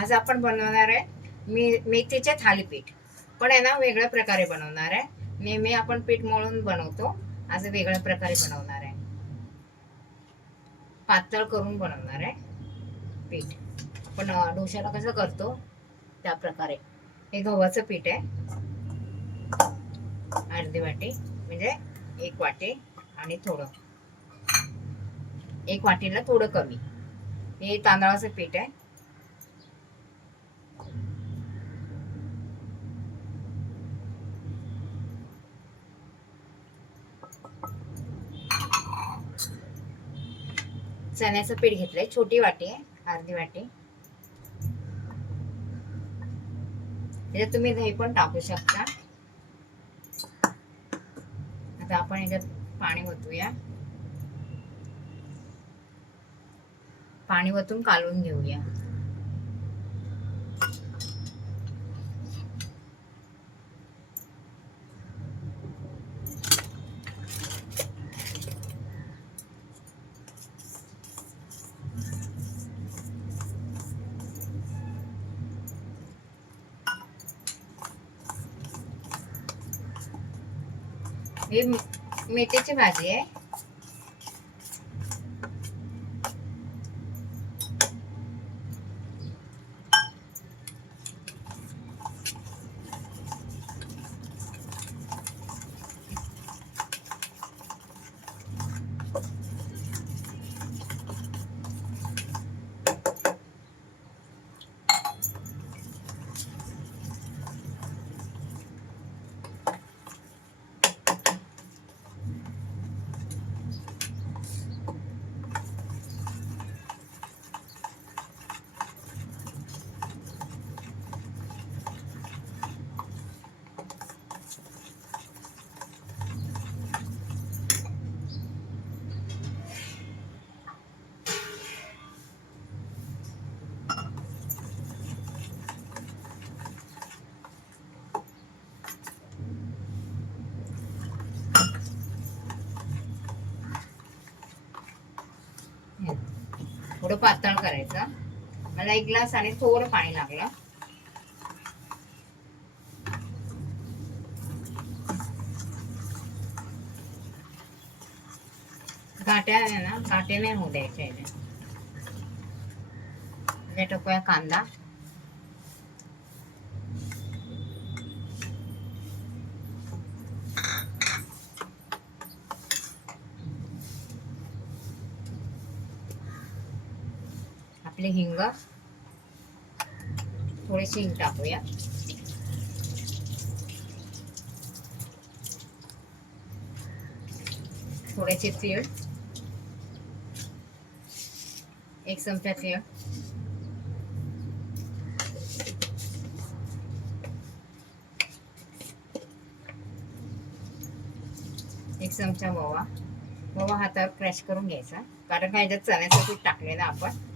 आज आपण बनवणार आहे मी मेथीचे थालीपीठ. पण आहे ना वेगळ्या प्रकारे बनवणार आहे. नेहमी आपण पीठ मळून बनवतो. आज वेगळ्या प्रकारे बनवणार आहे. पातळ करून बनवणार आहे पीठ. आपण डोशाला कसं करतो? त्या प्रकारे. हे गव्हाचं पीठ आहे. अर्धी वाटी म्हणजे एक वाटी आणि थोडं. एक वाटीला थोडं कमी. हे तांदळाचं पीठ आहे. चण्याचं पीठ घेतलंय. छोटी वाटी आहे अर्धी वाटी. त्याच्यात तुम्ही दही पण टाकू शकता. आता आपण याच्यात पाणी ओतूया. पाणी ओतून कालवून घेऊया. ही मेथीची भाजी आहे. थोडं पातळ करायचं. मला एक ग्लास आणि थोडं पाणी लागलं. गाट्या आहे ना गाटे नाही होऊ द्यायच्या म्हणजे याच्यात कांदा. आपले हिंग. थोडीशी हिंग टाकूया. थोडेसे तीळ. एक चमचा तीळ. एक चमचा मवा मवा हातावर क्रॅश करून घ्यायचा. कारण काय याच्यात चण्याचं पीठ ना आपण.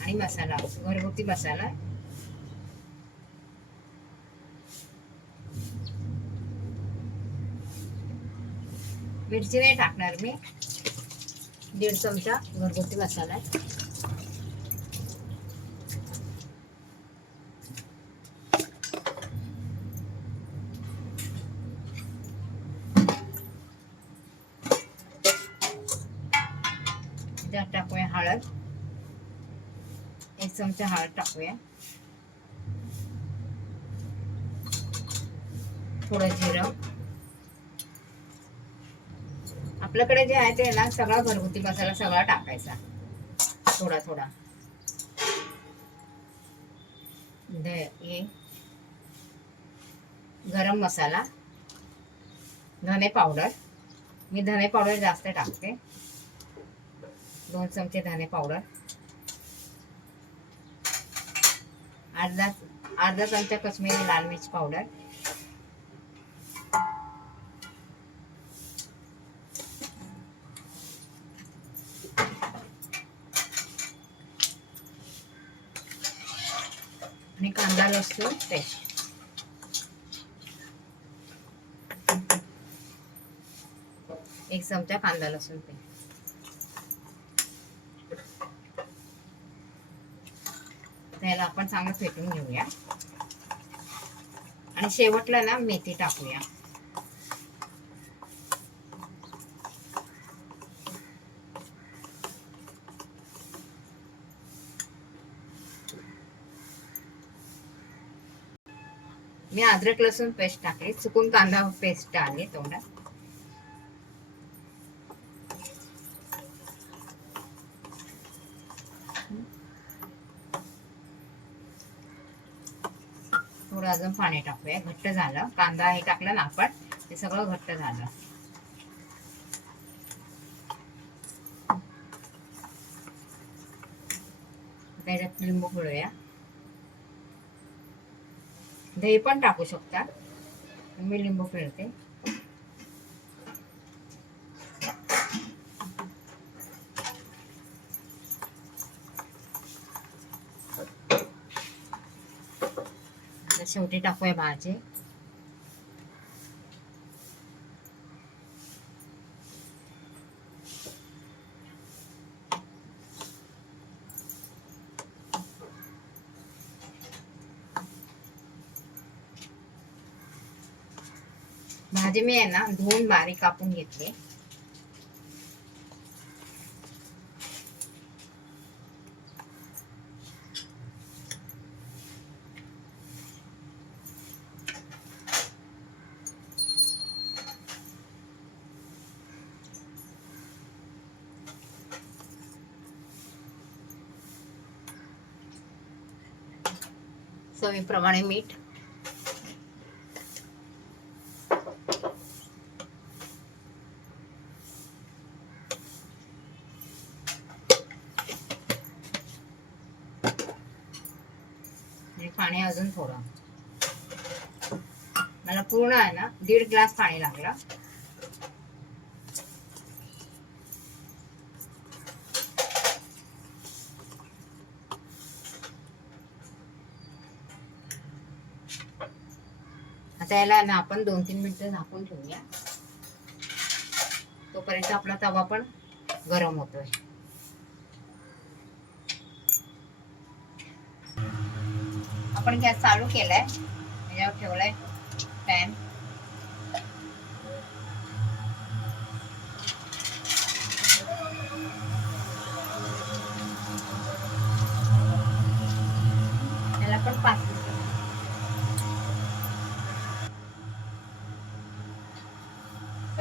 आणि मसाला घरगुती मसाला. मिरची नाही टाकणार मी. दीड चमचा घरगुती मसाला हळद. एक चमचा हळद टाकूया. थोडं जिरं. आपल्याकडे जे आहे ते ना सगळा घरगुती मसाला सगळा टाकायचा. थोडा थोडा. गरम मसाला. धने पावडर. मी धने पावडर जास्त टाकते. दोन चमचे धने पावडर. अर्धा अर्धा चमचा कश्मीरी लाल मिर्च पावडर. आणि कांदा लसूण पेस्ट. एक चमचा कांदा लसूण पेस्ट. त्याला आपण चांगलं फेटून घेऊया. आणि शेवटला ना मेथी टाकूया. मी अद्रक लसूण पेस्ट टाकली. चुकून कांदा पेस्ट आली तोंडात थोडं अजून पाणी टाकूया. घट्ट झालं. कांदा हे टाकलं ना आपण ते सगळं घट्ट झालं. त्याच्यात लिंबू पिळूया. दही पण टाकू शकता. मी लिंबू पिळते. शेवटी टाकूया भाजी. भाजी मी आहे ना धुवून बारीक कापून घेतली. चवीप्रमाणे मीठ. आणि पाणी अजून थोडं. मला पूर्ण आहे ना दीड ग्लास पाणी लागलं. आता ना आपण दोन तीन मिनटं झाकून ठेवूया. तोपर्यंत आपला तवा पण गरम होतोय. आपण गॅस चालू केलाय. त्याच्यावर ठेवलाय.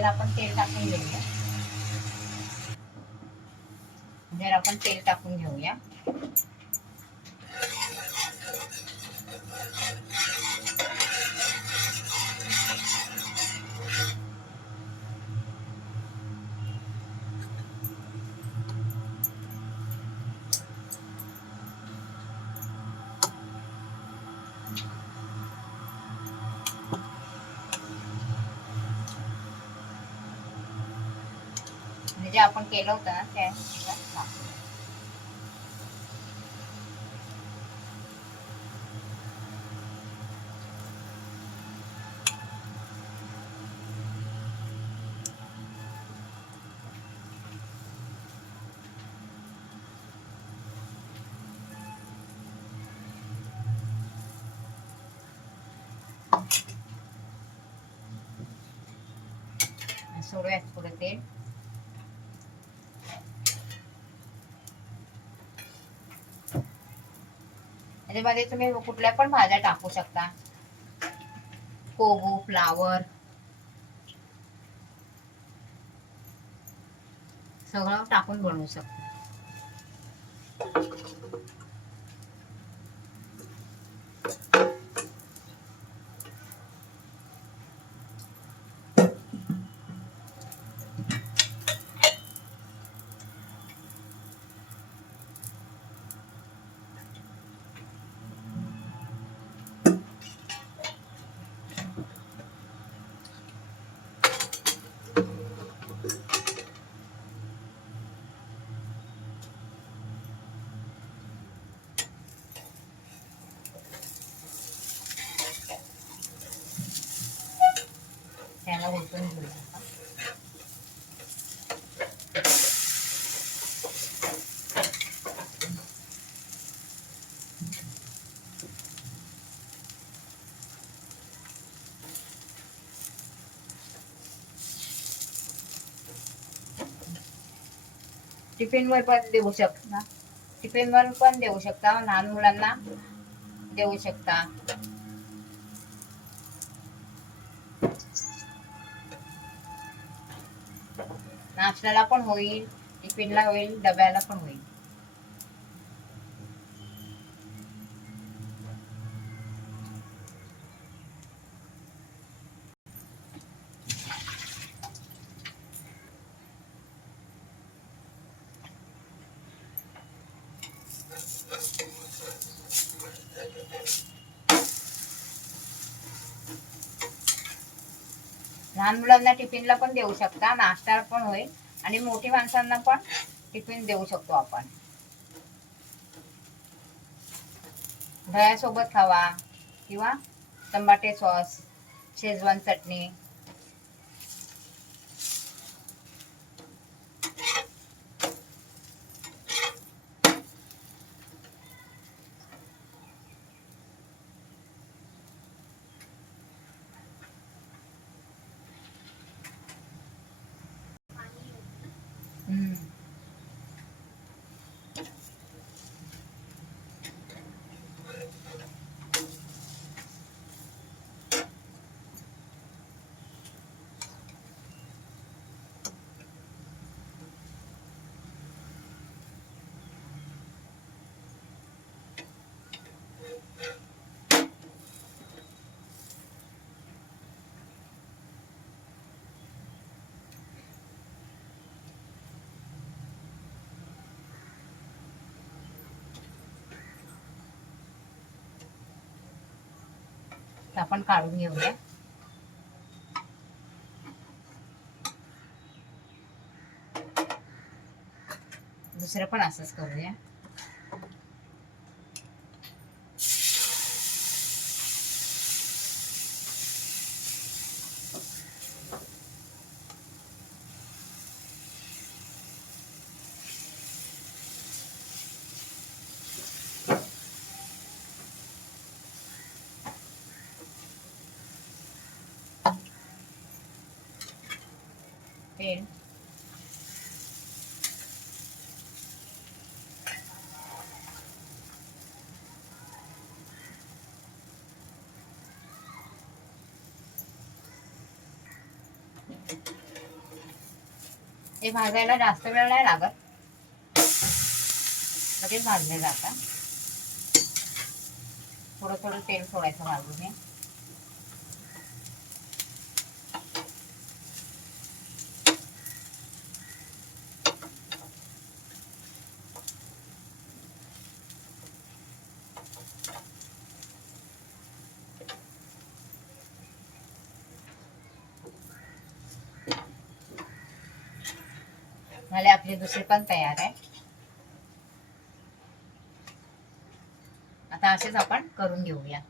पहिला आपण तेल टाकून घेऊया. जर आपण तेल टाकून घेऊया. म्हणजे जे आपण केलं होतं ना त्या ह्याच्यात टाकू. सोडूयात थोडं तेल त्याच्यामध्ये तुम्ही कुठल्या पण भाज्या टाकू शकता. कोबू फ्लावर. सगळं टाकून बनवू शकता. याला ओतून टिफिनवर पण देऊ शकता. टिफिनवर पण देऊ शकता. लहान मुलांना देऊ शकता. नाश्त्याला पण होईल टिफिनला होईल डब्याला पण होईल. लहान मुलांना टिफिनला पण देऊ शकता नाश्ता पण होईल. आणि मोठी माणसांना पण टिफिन देऊ शकतो आपण. दह्यासोबत खावा किंवा टमाटे सॉस शेजवान चटणी आपण काढून घेऊया. दुसरं पण असंच करूया. तेल हे भाजायला जास्त वेळ नाही लागत. लगेच भाजले जातात. थोडं थोडं तेल सोडायचं बाजूने झाले आपले दुसरे पण तयार आहे. आता असेच आपण करून घेऊया.